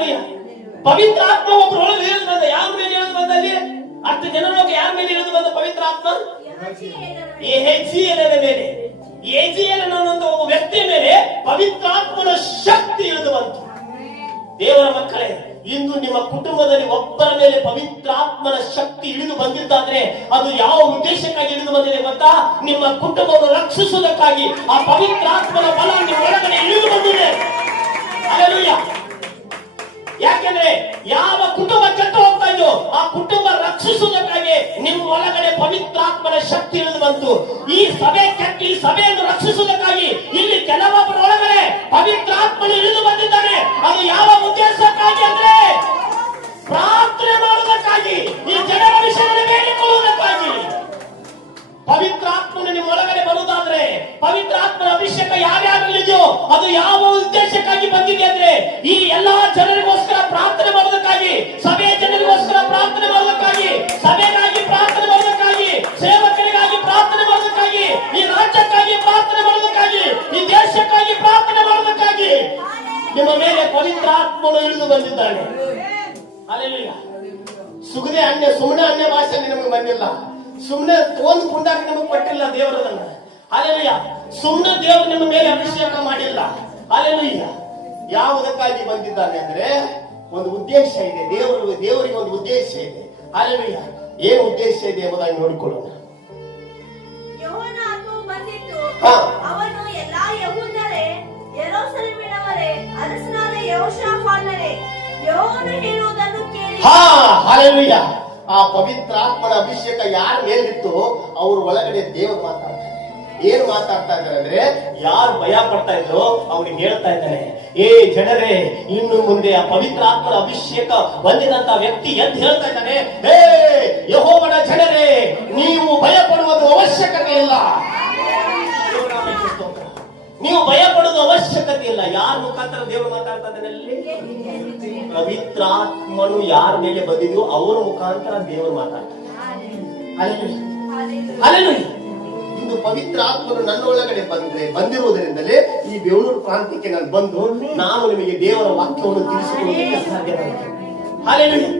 Hallelujah. ಪವಿತ್ರ ಆತ್ಮ ಒಬ್ಬರೊಳಗೆ ಇಳಿದು ಬಂದ. ಯಾರ ಮೇಲೆ ಇಳಿದು ಬಂದ? ಅಲ್ಲಿ 10 ಜನರೊಳಗೆ ಯಾರ ಮೇಲೆ ಇಳಿದು ಬಂದ ಪವಿತ್ರ ಆತ್ಮ? ಯೆಹೂದ್ಯನ ಮೇಲೆ. ಯೆಹೂದ್ಯನ ಅನ್ನೋ ಒಬ್ಬ ವ್ಯಕ್ತಿಯ ಮೇಲೆ ಪವಿತ್ರಾತ್ಮನ ಶಕ್ತಿ ಇಳಿದು ಬಂತು. ದೇವರ ಮಕ್ಕಳೇ, ಇಂದು ನಿಮ್ಮ ಕುಟುಂಬದಲ್ಲಿ ಒಬ್ಬರ ಮೇಲೆ ಪವಿತ್ರಾತ್ಮನ ಶಕ್ತಿ ಇಳಿದು ಬಂದಿದ್ದಾದ್ರೆ ಅದು ಯಾವ ಉದ್ದೇಶಕ್ಕಾಗಿ ಇಳಿದು ಬಂದಿದೆ ಗೊತ್ತಾ? ನಿಮ್ಮ ಕುಟುಂಬವನ್ನು ರಕ್ಷಿಸುವುದಕ್ಕಾಗಿ ಆ ಪವಿತ್ರಾತ್ಮನ ಬಲ ನಿಮ್ಮ ಒಳಗಡೆ ಇಳಿದು ಬಂದಿದೆ. ಹಲ್ಲೆಲೂಯಾ. ಯಾಕೆಂದ್ರೆ ಯಾವ ಕುಟುಂಬ ಕೆಟ್ಟು ಹೋಗ್ತಾ ಇದೆಯೋ ಆ ಕುಟುಂಬ ರಕ್ಷಿಸುವುದಕ್ಕಾಗಿ ನಿಮ್ಮ ಒಳಗಡೆ ಪವಿತ್ರಾತ್ಮನ ಶಕ್ತಿ ಇಳಿದು ಬಂತು. ಈ ಸಭೆ ಕೆಟ್ಟಿ ಸಭೆಯನ್ನು ರಕ್ಷಿಸುವುದಕ್ಕಾಗಿ ಇಲ್ಲಿ ಕೆಲವೊಬ್ಬರ ಒಳಗಡೆ ಪವಿತ್ರಾತ್ಮನು ಇಳಿದು ಬಂದಿದ್ದಾನೆ. ಅದು ಯಾವ ಉದ್ದೇಶಕ್ಕಾಗಿ ಅಂದ್ರೆ ಪ್ರಾರ್ಥನೆ ಮಾಡುವುದಕ್ಕಾಗಿ, ಈ ಜನರ ವಿಷಯವನ್ನು ಬೇಡಿಕೊಳ್ಳುವುದಕ್ಕಾಗಿ. ಪವಿತ್ರಾತ್ಮನು ನಿಮ್ಮ ಒಳಗಡೆ ಬರುವುದಾದ್ರೆ, ಪವಿತ್ರಾತ್ಮನ ಅಭಿಷೇಕ ಯಾರ್ಯಾರಿದೆಯೋ ಅದು ಯಾವ ಉದ್ದೇಶಕ್ಕಾಗಿ ಬಂದಿದೆ ಅಂದ್ರೆ ಈ ಎಲ್ಲಾ ಜನರಿಗೋಸ್ಕರ ಪ್ರಾರ್ಥನೆ ಮಾಡೋದಕ್ಕಾಗಿ, ಸಭೆಯ ಜನರಿಗೋಸ್ಕರ ಪ್ರಾರ್ಥನೆ ಮಾಡೋದಕ್ಕಾಗಿ, ಸಭೆಗಾಗಿ ಪ್ರಾರ್ಥನೆ ಮಾಡೋದಕ್ಕಾಗಿ, ಸೇವಕರಿಗಾಗಿ ಪ್ರಾರ್ಥನೆ ಮಾಡೋದಕ್ಕಾಗಿ, ಈ ರಾಜ್ಯಕ್ಕಾಗಿ ಪ್ರಾರ್ಥನೆ ಮಾಡೋದಕ್ಕಾಗಿ, ಈ ದೇಶಕ್ಕಾಗಿ ಪ್ರಾರ್ಥನೆ ಮಾಡೋದಕ್ಕಾಗಿ ನಿಮ್ಮ ಮೇಲೆ ಪವಿತ್ರಾತ್ಮನು ಇಳಿದು ಬಂದಿದ್ದಾನೆ. ಹಲ್ಲೆಲೂಯಾ. ಸುಮ್ಮನೆ ಅನ್ಯ ಭಾಷೆ ನಮಗೆ ಬಂದಿಲ್ಲ. ಸುಮ್ಮನೆ ಒಂದು ಕುಂಡಾಗಿ ನಮಗೆ ಕೊಟ್ಟಿಲ್ಲ ದೇವರನ್ನ. ಹಲ್ಲೆಲೂಯಾ. ಸುಮ್ಮನೆ ದೇವರು ನಿಮ್ಮ ಮೇಲೆ ಅಭಿಷೇಕ ಮಾಡಿಲ್ಲ. ಹಲ್ಲೆಲೂಯಾ. ಯಾವುದಕ್ಕಾಗಿ ಬಂದಿದ್ದಾನೆ ಅಂದ್ರೆ ಒಂದು ಉದ್ದೇಶ ಇದೆ. ದೇವರಿಗೆ ಒಂದು ಉದ್ದೇಶ ಇದೆ. ಹಲ್ಲೆಲೂಯಾ. ಏನು ಉದ್ದೇಶ ಇದೆ ಎಂಬುದಾಗಿ ನೋಡಿಕೊಳ್ಳೋಣ. ಯೆಹೋವನ ಆತ್ಮವು ಬಂದಿತು. ಅವನು ಎಲ್ಲಾ ಯೆಹೂದ್ಯರೇ, ಯೆರೂಸಲೇಮಿನವರೇ, ಅರಸನಾದ ಯೆಹೋಷಾಫಾಟನೇ, ಯೆಹೋವನು ಹೇಳುವುದನ್ನು ಕೇಳಿ. ಹಲ್ಲೆಲೂಯಾ. ಆ ಪವಿತ್ರಾತ್ಮನ ಅಭಿಷೇಕ ಯಾರ ಮೇಲಿತ್ತು ಅವ್ರ ಒಳಗಡೆ ದೇವರು ಮಾತಾಡ್ತಾರೆ. ಏನ್ ಮಾತಾಡ್ತಾ ಇದ್ದಾರೆ ಅಂದ್ರೆ, ಯಾರು ಭಯ ಪಡ್ತಾ ಇದ್ರು ಅವ್ರಿಗೆ ಹೇಳ್ತಾ ಇದ್ದಾನೆ, ಏ ಜನರೇ, ಇನ್ನು ಮುಂದೆ ಆ ಪವಿತ್ರಾತ್ಮನ ಅಭಿಷೇಕ ಬಂದಿದಂತ ವ್ಯಕ್ತಿ ಎದ್ದು ಹೇಳ್ತಾ ಇದ್ದಾನೆ, ಹೇ ಯೆಹೋವನ ಜನರೇ, ನೀವು ಭಯ ಪಡುವುದು ಅವಶ್ಯಕತೆ ಇಲ್ಲ. ನೀವು ಭಯ ಪಡುವುದು ಅವಶ್ಯಕತೆ ಇಲ್ಲ. ಯಾರ ಮುಖಾಂತರ ದೇವರು ಮಾತಾಡ್ತಾ ಇದ್ದಾನೆ ಅಲ್ಲಿ? ಪವಿತ್ರಾತ್ಮನು ಯಾರ ಮೇಲೆ ಬಂದಿದ್ಯೋ ಅವರ ಮುಖಾಂತರ ದೇವರು ಮಾತಾಡ್ತಾರೆ. ಹಲ್ಲೆಲೂಯಾ. ಇಂದು ಪವಿತ್ರಾತ್ಮನು ನನ್ನೊಳಗಡೆ ಬಂದಿರುವುದರಿಂದಲೇ ಈ ಬೇವೂರು ಪ್ರಾಂತ್ಯಕ್ಕೆ ನಾನು ಬಂದು ನಾನು ನಿಮಗೆ ದೇವರ ವಾಕ್ಯವನ್ನು ತಿಳಿಸಿಕೊಳ್ಳುವುದಕ್ಕೆ ಸಾಧ್ಯವಾಯಿತು. ಹಲ್ಲೆಲೂಯಾ.